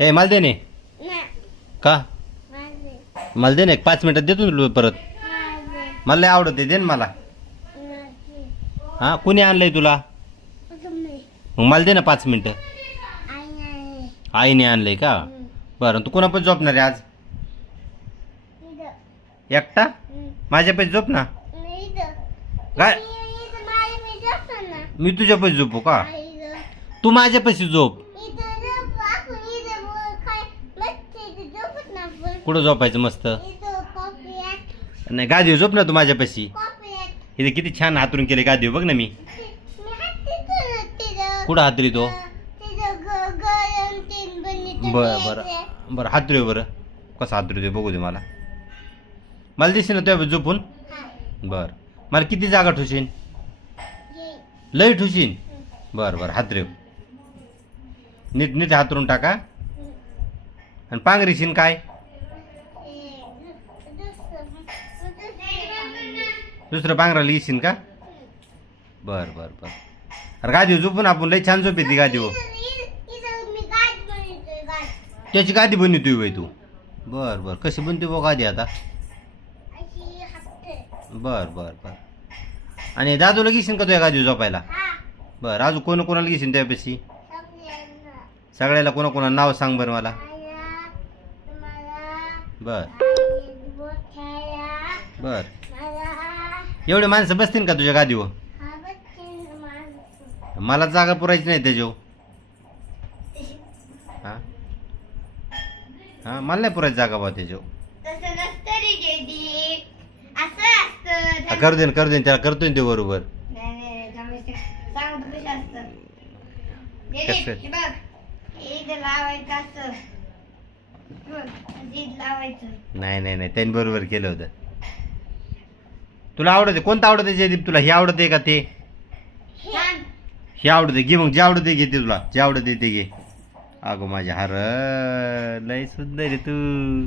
ए मला दे ने का मला दे ना 5 मिनिटात देतो ना तुला परत. मला लय आवडते दे ना मला. हां कुणी आणलंय तुला मग मला दे ना 5 मिनिटं. आईने आणलंय का बरं. तू कोणापाशी झोपणार आहे आज एकटा. माझ्या पैसे झोप ना काय. मी तुझ्या पैसे झोपू का. तू माझ्या पैसे झोप. कुठं झोपायचं मस्त नाही गादी झोप ना तू माझ्यापाशी. इथे किती छान हातरून केले गादी बघ ना मी. कुठं हातरी तो. बरं बरं बरं हातरी बरं कसं हातरी ते बघू दे मला. मला दिसेल ना तुझ्या झोपून. बरं मला किती जागा ठुशीन लई ठुशीन. बरं बरं हातरेव नीट नीट हातरून टाका. आणि पांघरीशीन काय दुसरं पांघराला येशील का. बर बर बर. अरे गादी झोपून आपण लई छान झोप येते गादी हो. त्याची गादी बनवतोय बाई तू. बर बर कशी बनते बघ गादी आता. बर बर बर. आणि दादूला घेशील का तुझ्या गादी झोपायला. बर अजून कोण कोणाला घेशील त्यापेशी. सगळ्याला कोणाकोणाला नाव सांग बरं मला. बर बर एवढे माणसं बसतील का तुझ्या गादीवर. मला जागा पुरायची नाही त्याच्यावर. हा हा मला नाही पुरायची जागा बा त्याच्यावर. करू दे ना करू दे त्याला करतोय ते बरोबर. नाही नाही नाही त्यांनी बरोबर केलं होतं. तुला आवडते कोणतं आवडते जयदीप तुला. हे आवडते का ते. हे आवडते घे मग जे आवडते घे ते तुला जे आवडते ते घे. अगो माझ्या हार लय सुंदर आहे तू.